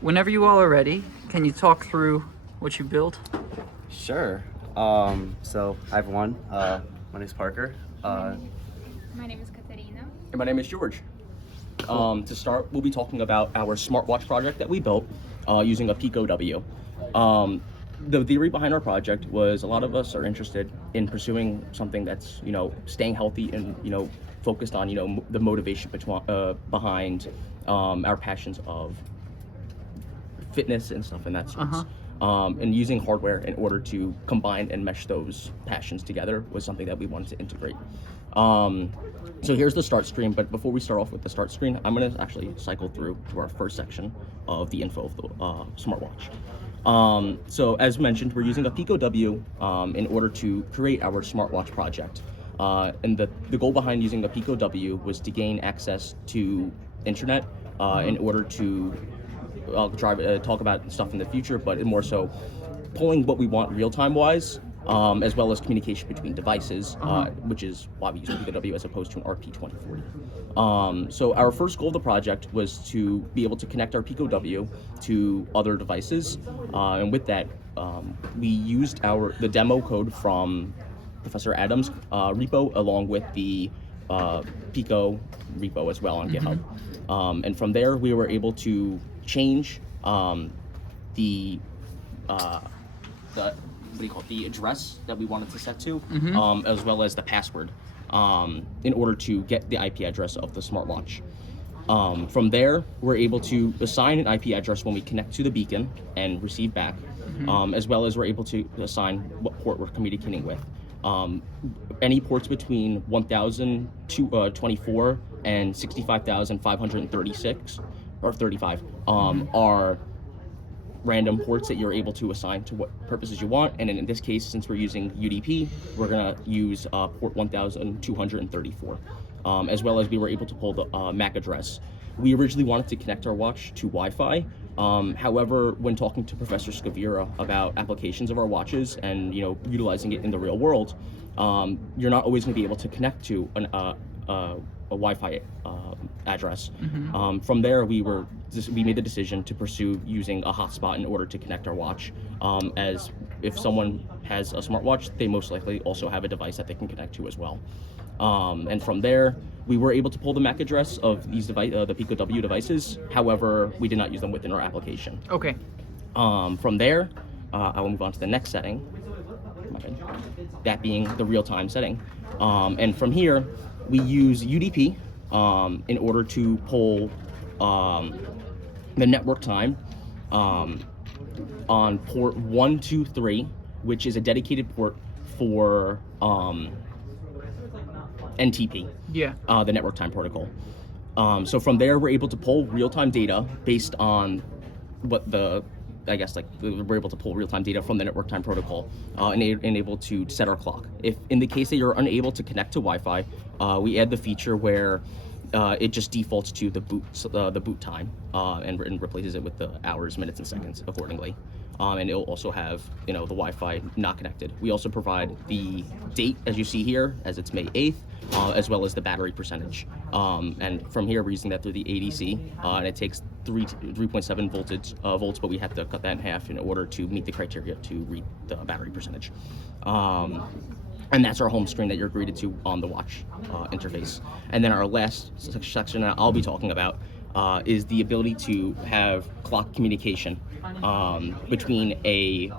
Whenever you all are ready, can you talk through what you built? Sure. So I have one. My name's Parker. My name is Katarina. And my name is George. To start, we'll be talking about our smartwatch project that we built using a Pico W. The theory behind our project was a lot of us are interested in pursuing something that's, staying healthy and, focused on, the motivation behind our passions of fitness and stuff in that sense. And using hardware in order to combine and mesh those passions together was something that we wanted to integrate. So here's the start screen, but before we start off with the start screen, I'm going to actually cycle through to our first section of the info of the smartwatch. So as mentioned, we're using a Pico W in order to create our smartwatch project. And the goal behind using a Pico W was to gain access to internet in order to talk about stuff in the future, but more so pulling what we want real-time wise, as well as communication between devices, which is why we use a Pico W as opposed to an RP2040. So our first goal of the project was to be able to connect our Pico W to other devices, and with that, we used the demo code from Professor Adams' repo along with the Pico repo as well on GitHub. And from there, we were able to change the address that we wanted to set to, as well as the password, in order to get the IP address of the smartwatch. From there, we're able to assign an IP address when we connect to the beacon and receive back, as well as we're able to assign what port we're communicating with. Any ports between 1024 and 65,536 or 35 are random ports that you're able to assign to what purposes you want. And in this case, since we're using UDP, we're gonna use port 1234, as well as we were able to pull the MAC address. We originally wanted to connect our watch to Wi-Fi. However, when talking to Professor Scavira about applications of our watches and utilizing it in the real world, you're not always going to be able to connect to a Wi-Fi address. From there, we made the decision to pursue using a hotspot in order to connect our watch. As if someone has a smartwatch, they most likely also have a device that they can connect to as well. And from there, we were able to pull the MAC address of these the Pico W devices. However, we did not use them within our application. Okay. From there, I will move on to the next setting, that being the real-time setting. And from here, we use UDP in order to pull the network time on port 123, which is a dedicated port for NTP, the network time protocol. So from there, we're able to pull real-time data based on what we're able to pull real-time data from the network time protocol and able to set our clock. If in the case that you're unable to connect to Wi-Fi, we add the feature where it just defaults to the boot time and replaces it with the hours, minutes, and seconds accordingly. And it'll also have the Wi-Fi not connected. We also provide the date, as you see here, as it's May 8th, as well as the battery percentage. And from here, we're using that through the ADC, and it takes 3.7 volts, but we have to cut that in half in order to meet the criteria to read the battery percentage. And that's our home screen that you're greeted to on the watch interface. And then our last section that I'll be talking about is the ability to have clock communication between a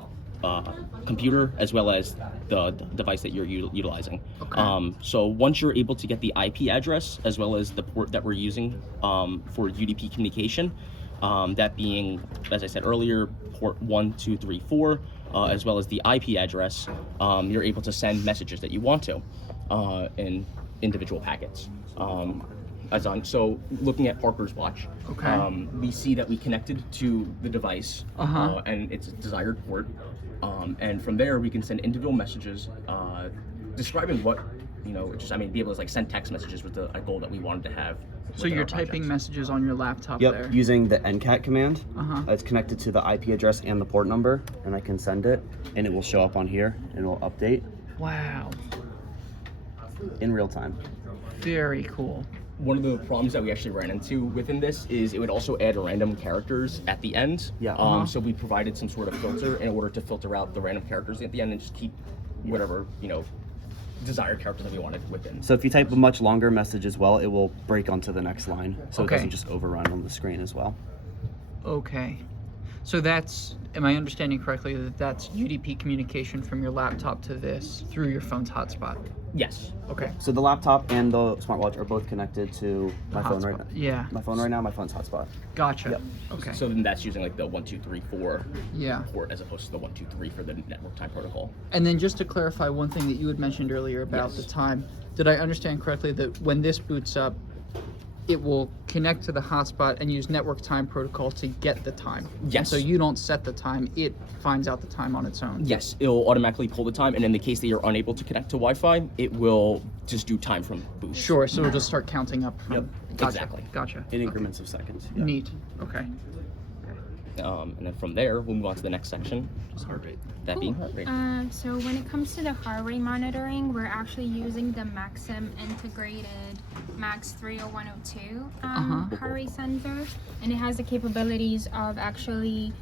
computer as well as the device that you're utilizing. Okay. So once you're able to get the IP address as well as the port that we're using for UDP communication, that being, as I said earlier, port 1234, as well as the IP address, you're able to send messages that you want to in individual packets. So looking at Parker's watch, we see that we connected to the device and its desired port, and from there we can send individual messages describing what be able to send text messages with a goal that we wanted to have. So you're typing messages on your laptop there? Yep, using the NCAT command. It's connected to the IP address and the port number, and I can send it, and it will show up on here, and it will update. Wow. In real time. Very cool. one of the problems that we actually ran into within this is it would also add random characters at the end. Yeah. So we provided some sort of filter in order to filter out the random characters at the end and just keep whatever, desired characters that we wanted within. So if you type a much longer message as well, it will break onto the next line, so Okay. it doesn't just overrun on the screen as well. Okay. So am I understanding correctly that that's UDP communication from your laptop to this through your phone's hotspot? Yes. Okay. So the laptop and the smartwatch are both connected to my phone right now. Yeah. My phone right now, my phone's hotspot. Gotcha. Yep. Okay. So then that's using like the 1, 2, 3, 4 Yeah. port as opposed to the 1, 2, 3 for the network time protocol. And then just to clarify one thing that you had mentioned earlier about Yes. the time, did I understand correctly that when this boots up, it will connect to the hotspot and use network time protocol to get the time? Yes. So you don't set the time, it finds out the time on its own? Yes, it'll automatically pull the time, and in the case that you're unable to connect to Wi-Fi, it will just do time from boost. Sure, so it'll just start counting up from... Yep. Gotcha. Exactly. Gotcha. In increments of seconds. Yeah. Neat. Okay. And then from there, we'll move on to the next section. Just heart rate. That being heart rate. So when it comes to the heart rate monitoring, we're actually using the Maxim integrated Max 30102 heart rate sensor, and it has the capabilities of actually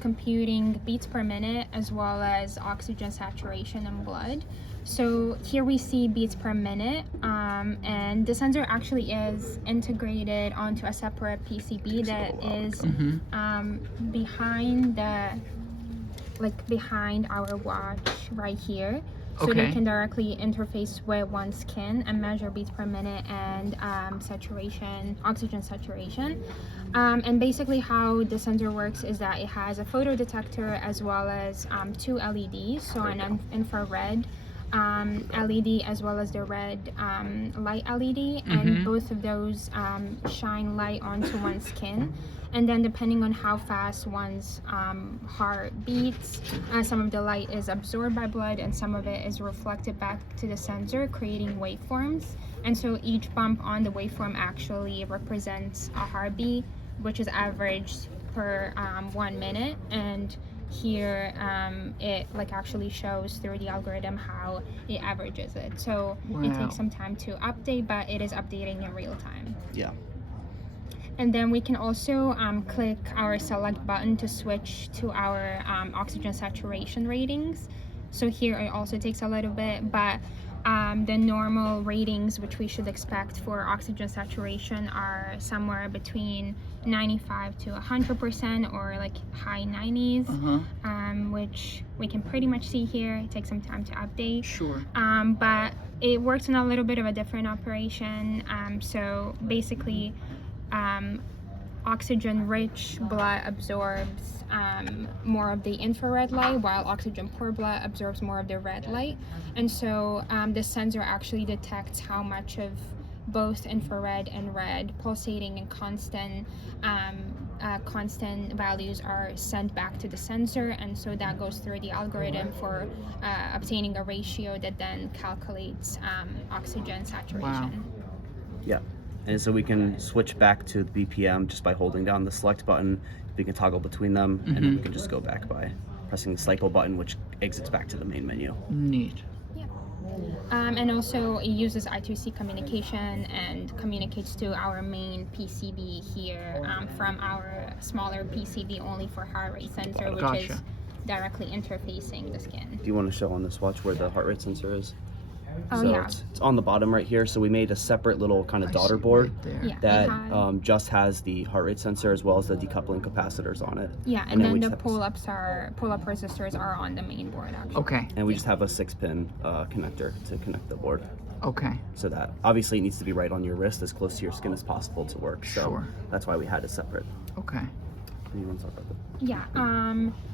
computing beats per minute as well as oxygen saturation in blood. So here we see beats per minute, and the sensor actually is integrated onto a separate PCB that is behind our watch right here. So they Okay. can directly interface with one's skin and measure beats per minute and oxygen saturation. And basically how the sensor works is that it has a photo detector as well as 2 LEDs, so an infrared LED as well as the red light LED, and both of those shine light onto one's skin. And then depending on how fast one's heart beats, some of the light is absorbed by blood and some of it is reflected back to the sensor, creating waveforms. And so each bump on the waveform actually represents a heartbeat, which is averaged per 1 minute. And here it actually shows through the algorithm how it averages it. So it takes some time to update, but it is updating in real time. Yeah. And then we can also click our select button to switch to our oxygen saturation ratings. So here it also takes a little bit, but the normal ratings which we should expect for oxygen saturation are somewhere between 95 to 100% or like high 90s, which we can pretty much see here. It takes some time to update. Sure. But it works in a little bit of a different operation. So basically, oxygen-rich blood absorbs more of the infrared light, while oxygen-poor blood absorbs more of the red light. And so the sensor actually detects how much of both infrared and red pulsating and constant values are sent back to the sensor, and so that goes through the algorithm for obtaining a ratio that then calculates oxygen saturation. Yeah. And so we can switch back to the BPM just by holding down the select button. We can toggle between them, and then we can just go back by pressing the cycle button, which exits back to the main menu. Neat. And also it uses I2C communication and communicates to our main PCB here from our smaller PCB only for heart rate sensor, which is directly interfacing the skin. Do you want to show on this watch where the heart rate sensor is? Oh, So yeah. it's on the bottom right here. So we made a separate little kind of daughter board Yeah, that just has the heart rate sensor as well as the decoupling capacitors on it. Yeah, and then we the just have- pull-up resistors are on the main board actually. Okay. And we just have a 6-pin connector to connect the board. Okay. So that obviously it needs to be right on your wrist as close to your skin as possible to work. So Sure. that's why we had it separate. Okay. You want to talk about that? Yeah,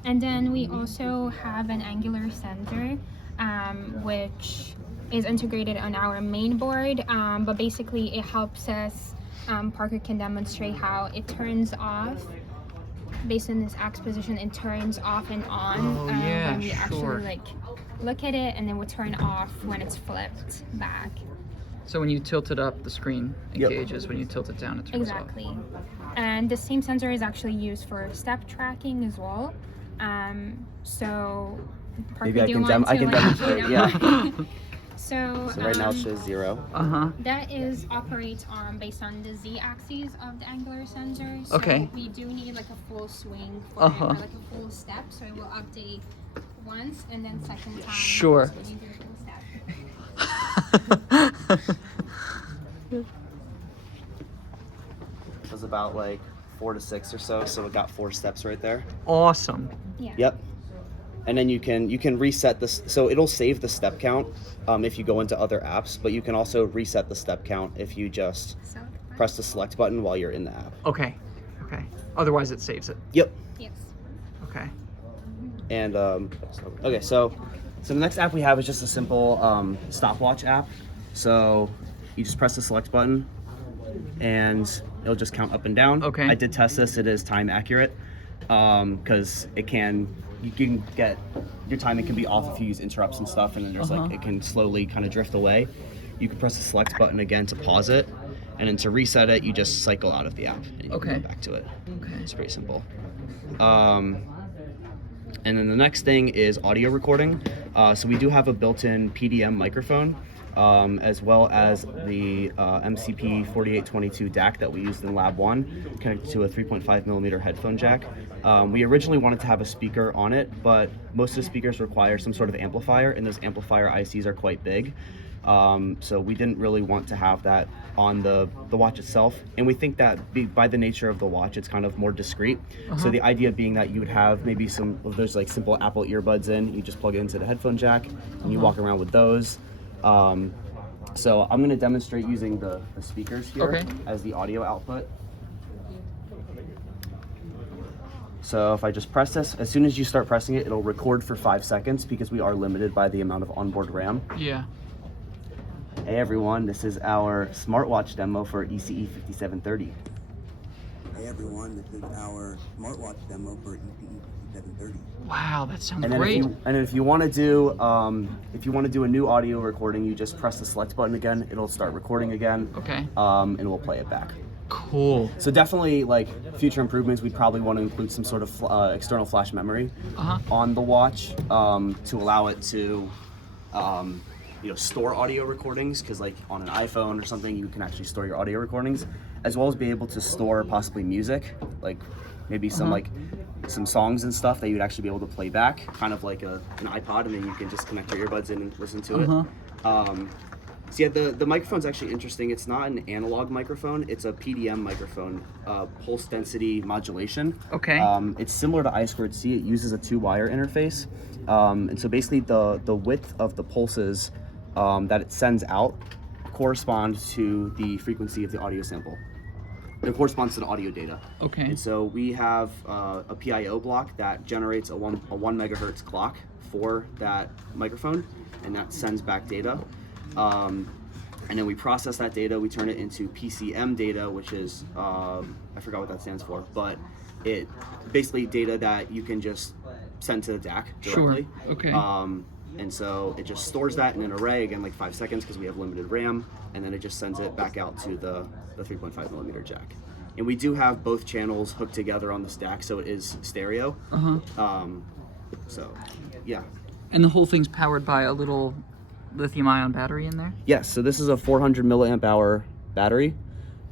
and then we also have an angular sensor, which is integrated on our main board, but basically it helps us, Parker can demonstrate how it turns off. Based on this axe position, it turns off and on when we actually look at it, and then we turn off when it's flipped back. So when you tilt it up, the screen engages. When you tilt it down, it turns off. Exactly. And the same sensor is actually used for step tracking as well. So Parker, Maybe I do you can want to demonstrate. Yeah. So, So right now it shows 0. Uh-huh. that is operates based on the z-axis of the angular sensor. So Okay. we do need like a full swing for it, Uh-huh. or like a full step. So it will update once and then second time. Sure. So we do a full step. It was about like 4 to 6 or so. So it got 4 steps right there. Awesome. Yeah. Yep. And then you can reset this. So it'll save the step count if you go into other apps, but you can also reset the step count if you just So press the select button while you're in the app. Okay. Okay. Otherwise, it saves it. Yep. yes. Okay. And okay, so the next app we have is just a simple stopwatch app. So you just press the select button, and it'll just count up and down. Okay. I did test this; it is time accurate because you can get your timing can be off if you use interrupts and stuff, and then there's like it can slowly kind of drift away. You can press the select button again to pause it, and then to reset it, you just cycle out of the app and you Okay. can go back to it. Okay. It's pretty simple. And then the next thing is audio recording. So we do have a built-in PDM microphone, as well as the MCP 4822 DAC that we used in Lab 1, connected to a 3.5 millimeter headphone jack. We originally wanted to have a speaker on it, but most of the speakers require some sort of amplifier, and those amplifier ICs are quite big. So we didn't really want to have that on the watch itself, and we think that by the nature of the watch, it's kind of more discreet. So the idea being that you would have maybe some of those like simple Apple earbuds in, you just plug it into the headphone jack, and you walk around with those. So I'm going to demonstrate using the speakers here Okay. as the audio output. So if I just press this, as soon as you start pressing it, it'll record for 5 seconds because we are limited by the amount of onboard RAM. Yeah. Hey everyone, this is our smartwatch demo for ECE 5730. Hey everyone, this is our smartwatch demo for ECE 5730. Wow, that sounds And then great. if you want to do a new audio recording, you just press the select button again. It'll start recording again. Okay. And we'll play it back. Cool. So definitely, like future improvements, we'd probably want to include some sort of external flash memory on the watch to allow it to store audio recordings, because like on an iPhone or something, you can actually store your audio recordings, as well as be able to store possibly music, like maybe some songs and stuff that you'd actually be able to play back, kind of like an iPod, and then you can just connect your earbuds in and listen to it. So yeah, the microphone's actually interesting. It's not an analog microphone, it's a PDM microphone, pulse density modulation. Okay. It's similar to I2C. It uses a 2-wire interface. And so basically the width of the pulses that it sends out corresponds to the frequency of the audio sample. It corresponds to the audio data. Okay. And so we have a PIO block that generates a 1 megahertz clock for that microphone, and that sends back data. And then we process that data, we turn it into PCM data, which is, I forgot what that stands for, but it basically data that you can just send to the DAC directly. Sure. Okay. And so it just stores that in an array, again, like 5 seconds because we have limited RAM, and then it just sends it back out to the 3.5 millimeter jack. And we do have both channels hooked together on the stack, so it is stereo. So, yeah. And the whole thing's powered by a little lithium-ion battery in there? Yes, so this is a 400 milliamp hour battery.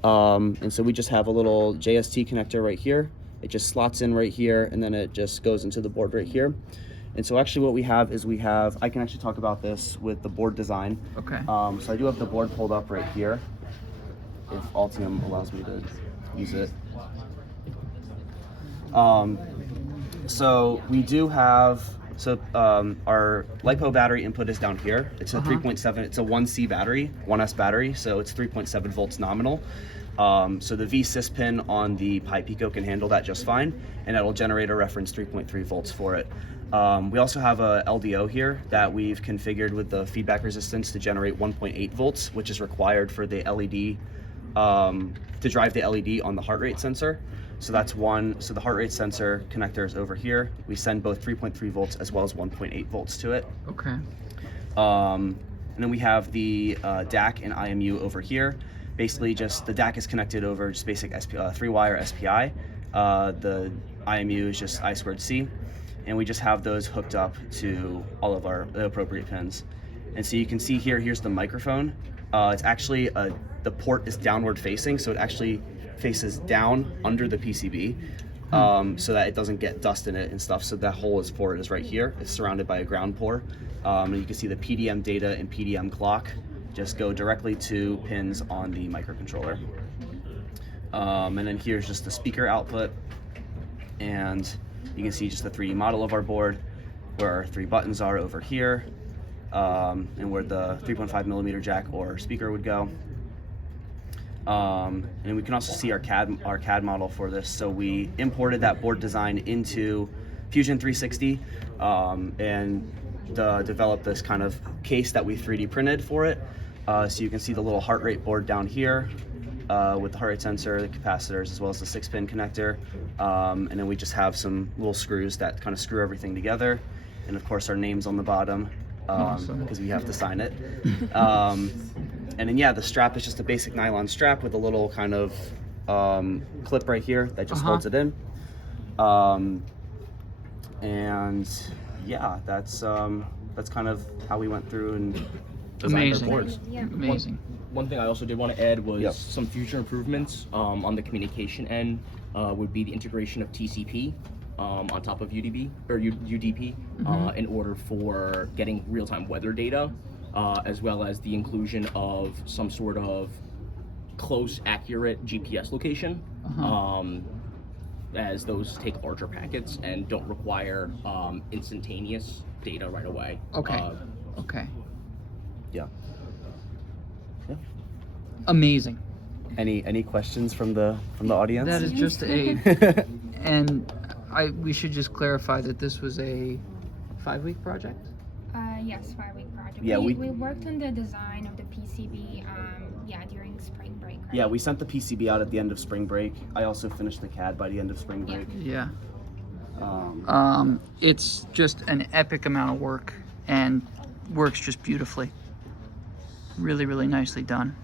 And so we just have a little JST connector right here. It just slots in right here, and then it just goes into the board right here. And so actually what we have is I can actually talk about this with the board design. Okay. So I do have the board pulled up right here, if Altium allows me to use it. So we do have, our LiPo battery input is down here. It's a 3.7, it's a 1C battery, 1S battery, so it's 3.7 volts nominal. So the V-sys pin on the Pi Pico can handle that just fine, and that'll generate a reference 3.3 volts for it. We also have a LDO here that we've configured with the feedback resistance to generate 1.8 volts, which is required for the LED, to drive the LED on the heart rate sensor. So that's one, so the heart rate sensor connector is over here. We send both 3.3 volts as well as 1.8 volts to it. Okay. And then we have the DAC and IMU over here. Basically just the DAC is connected over just basic 3-wire SPI. The IMU is just I2C. And we just have those hooked up to all of the appropriate pins. And so you can see here's the microphone. It's actually, the port is downward facing, so it actually faces down under the PCB. So that it doesn't get dust in it and stuff. So that hole is right here. It's surrounded by a ground pour. And you can see the PDM data and PDM clock just go directly to pins on the microcontroller. And then here's just the speaker output. And you can see just the 3D model of our board, where our 3 buttons are over here, and where the 3.5mm jack or speaker would go. And we can also see our CAD model for this. So we imported that board design into Fusion 360 and developed this kind of case that we 3D printed for it. So you can see the little heart rate board down here with the heart rate sensor, the capacitors, as well as the 6-pin connector. And then we just have some little screws that kind of screw everything together. And of course our name's on the bottom because we have to sign it. And then yeah, the strap is just a basic nylon strap with a little kind of clip right here that just holds it in. And yeah, that's kind of how we went through and designed our boards. Yeah. Amazing. One thing I also did want to add was some future improvements on the communication end would be the integration of TCP on top of UDP in order for getting real-time weather data, as well as the inclusion of some sort of close, accurate GPS location, as those take larger packets and don't require instantaneous data right away. Okay. Okay. Yeah. Amazing. Any questions from the audience? That is just and we should just clarify that this was a 5-week project? Yes, 5-week project. Yeah, we worked on the design of the PCB during spring break. Right? Yeah, we sent the PCB out at the end of spring break. I also finished the CAD by the end of spring break. Yeah. It's just an epic amount of work and works just beautifully. Really, really nicely done.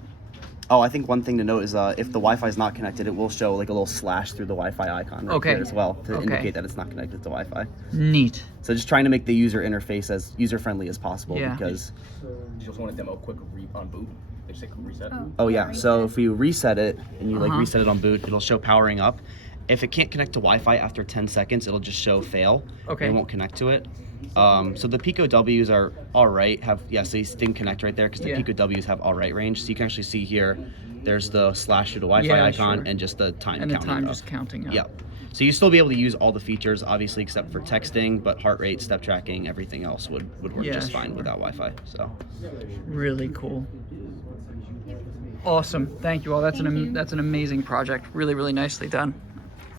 Oh, I think one thing to note is if the Wi-Fi is not connected, it will show like a little slash through the Wi-Fi icon right here as well to indicate that it's not connected to Wi-Fi. Neat. So just trying to make the user interface as user-friendly as possible because... Do you also want to demo a quick on boot? They just say reset. Oh yeah, so if you reset it and you like reset it on boot, it'll show powering up. If it can't connect to Wi-Fi after 10 seconds, it'll just show fail. Okay. It won't connect to it. So the Pico W's are all right. So you didn't connect right there because the Pico W's have all right range. So you can actually see here, there's the slash to the Wi-Fi icon and just the time counting. And the time just counting up. Yep. So you still be able to use all the features, obviously, except for texting, but heart rate, step tracking, everything else would work just fine without Wi-Fi. So. Really cool. Awesome. Thank you all. That's an amazing project. Really, really nicely done.